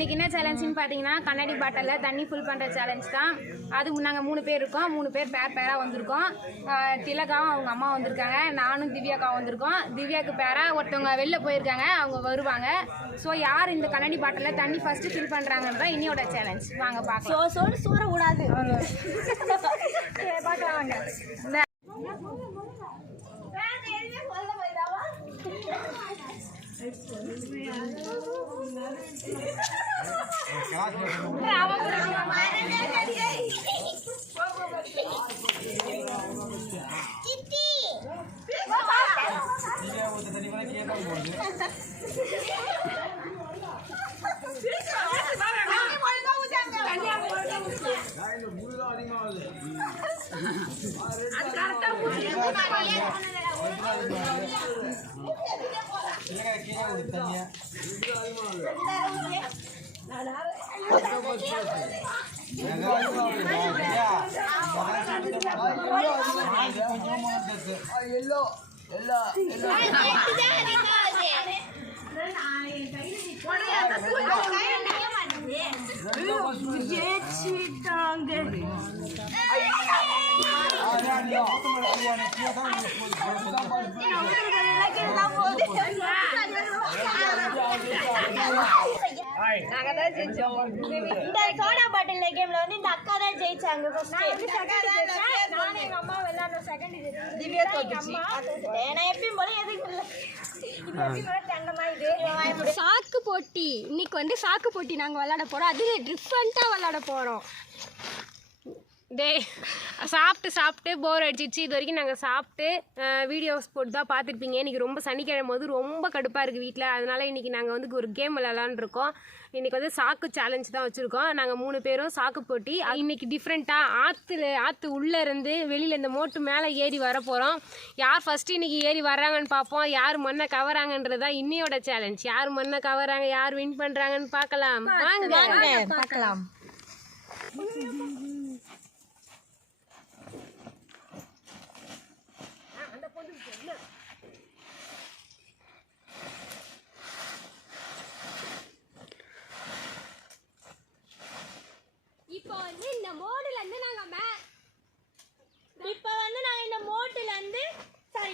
இன்னைக்கு என்ன சேலஞ்சுன்னு பார்த்தீங்கன்னா கண்ணாடி பாட்டிலில் தண்ணி ஃபுல் பண்ணுற சேலஞ்ச் தான். அது நாங்கள் 3 பேர் இருக்கோம். 3 பேர் பேராக வந்திருக்கோம். திலகாவும் அவங்க அம்மா வந்திருக்காங்க, நானும் திவ்யாக்காவும் வந்திருக்கோம். திவ்யாவுக்கு பேராக ஒருத்தவங்க வெளில போயிருக்காங்க, அவங்க வருவாங்க. ஸோ யார் இந்த கண்ணாடி பாட்டிலில் தண்ணி ஃபஸ்ட்டு ஃபில் பண்ணுறாங்கன்னு தான் இன்னையோட சேலஞ்ச். வாங்க பார்க்கலாம். சூற கூடாது பார்க்கலாங்க. இந்த சோடா பாட்டில் கேம்ல வந்து இந்த அக்கா தான் ஜெயிச்சாங்க. சாக்கு போட்டி இன்னைக்கு வந்து சாக்கு போட்டி நாங்கள் விளையாட போகிறோம். அது டிஃப்ரெண்ட்டாக விளையாட போகிறோம். சாப்பிட்டு போர் அடிச்சிச்சு. இது வரைக்கும் நாங்கள் சாப்பிட்டு வீடியோஸ் போட்டு தான் பார்த்துருப்பீங்க. இன்றைக்கி ரொம்ப சனிக்கிழமை போது ரொம்ப கடுப்பாக இருக்குது வீட்டில். அதனால் இன்றைக்கி நாங்கள் வந்து ஒரு கேம் விளையாடலான்னு இருக்கோம். இன்றைக்கி வந்து சாக்கு சேலஞ்ச் தான் வச்சுருக்கோம். நாங்கள் 3 பேரும் சாக்கு போட்டி. இன்றைக்கி டிஃப்ரெண்ட்டாக ஆற்று உள்ளே இருந்து வெளியில் இந்த மோட்டு மேலே ஏறி வர போகிறோம். யார் ஃபஸ்ட்டு இன்றைக்கி ஏறி வர்றாங்கன்னு பார்ப்போம். யார் மண்ணை கவராங்கன்றது தான் இன்னையோட சேலஞ்ச். யார் மண்ணை கவராங்க, யார் வின் பண்ணுறாங்கன்னு பார்க்கலாம். வாங்க பார்க்கலாம். இப்போ வந்து இந்த மோடுலேருந்து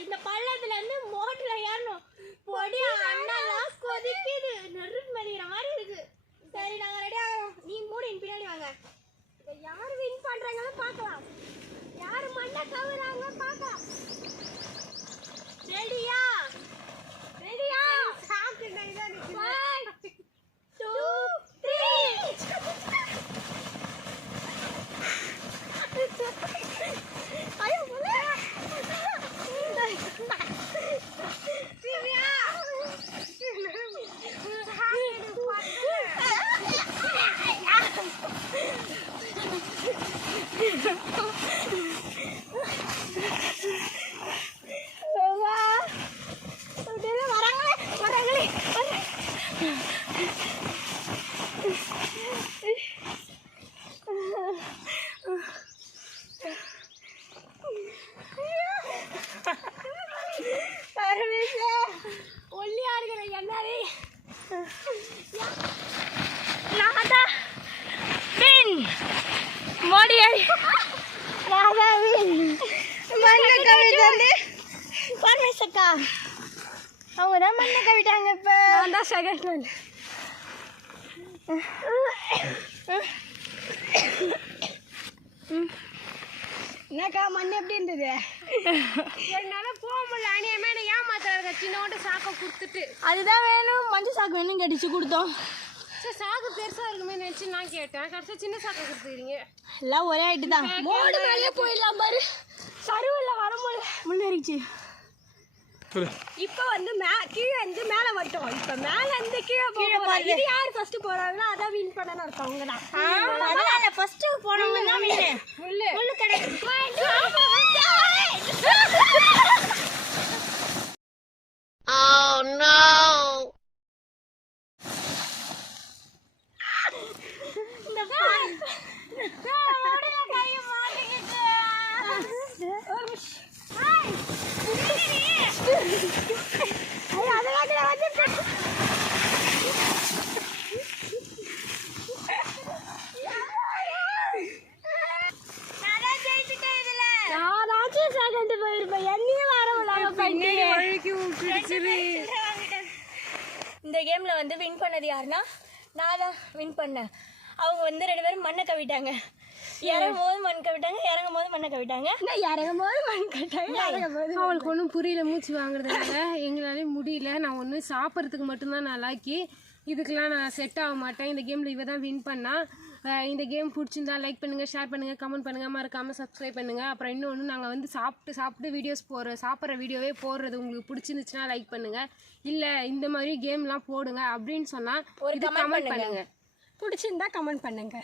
இந்த பள்ளத்துலேருந்து மோட்டில் ஏறணும். பொடி அண்ணெல்லாம் கொதிக்குது, நெருப்பு மதிக்கிற மாதிரி இருக்கு. சரி, நாங்கள் ரெடி ஆகிறோம். நீ மூடின் பின்னாடி வாங்க. இதை யார் வின் பண்ணுறாங்கன்னு பார்க்கலாம். யார் மண்ணை கவுறாங்க பார்க்கலாம். ரெடியா? ரெடியா? சாப்பிட்டு 1 2 3. ஐயோ போல. திவ்யா ஒல்லியா இருக்கிற என்னடி மோடி பரமேசக்கா அவங்க தான் மண்ணை கவிட்டாங்க. இப்போ நான் தான் செகண்ட் ஒன். என்னக்கா மண் எப்படி இருந்தது? என்னால் போக முடியல. அநியமே ஏமாத்துறாங்க. சின்னோண்டு சாக்கை கொடுத்துட்டு அதுதான் வேணும், மஞ்சள் சாக்கு வேணும் கடிச்சு கொடுத்தோம். சரி, சாக்கு பெருசாக இருக்குமே நினச்சி நான் கேட்டேன். கடைசியாக சின்ன சாக்கை கொடுத்துக்கிறீங்க. எல்லாம் ஒரே ஆகிட்டு தான். மோடு மேலே போயிடலாம் பாரு. சருவில் வர முன்னேறிச்சு. இப்போ வந்து கீழே இருந்து மேலே மட்டும். இப்போ மேலே இருந்து கீழே போக இது யார் ஃபர்ஸ்ட் போறாங்களோ அதான் வின் பண்ணனு அர்த்தம். அவங்க தான் ஃபர்ஸ்ட் போனவங்க தான் வின். முள்ளு கிடைக்கும். Oh no. இந்த பாரு. ஓடியா கை மாட்டிக்கிட்டு. இந்த கேம்ல வந்து வின் பண்ணது யாருன்னா நான் தான் வின் பண்ணேன். அவங்க வந்து 2 பேரும் மண்ணை கவிட்டாங்க. இறங்கும் போது மண் கவிட்டாங்க, இறங்கும் போது மண்ணை கவிட்டாங்க. இறங்கும் போது மண் கவிட்டாங்க, இறங்கும் போது அவளுக்கு ஒன்றும் புரியல, மூச்சு வாங்குறதுனால எங்களாலே முடியல. நான் ஒன்று சாப்பிட்றதுக்கு மட்டும்தான் நான் லாக்கி, இதுக்கெல்லாம் நான் செட் ஆக மாட்டேன். இந்த கேமில் இவ தான் வின் பண்ணா. இந்த கேம் பிடிச்சிருந்தா லைக் பண்ணுங்கள், ஷேர் பண்ணுங்கள், கமெண்ட் பண்ணுங்கள், மறக்காமல் சப்ஸ்கிரைப் பண்ணுங்கள். அப்புறம் இன்னொன்று, நாங்கள் வந்து சாப்பிட்டு வீடியோஸ் சாப்பிட்ற வீடியோவே போடுறது உங்களுக்கு பிடிச்சிருந்துச்சுன்னா லைக் பண்ணுங்கள். இல்லை இந்த மாதிரி கேம்லாம் போடுங்க அப்படின்னு சொன்னால் ஒரு கமெண்ட் பண்ணுங்கள். பிடிச்சிருந்தா கமெண்ட் பண்ணுங்க.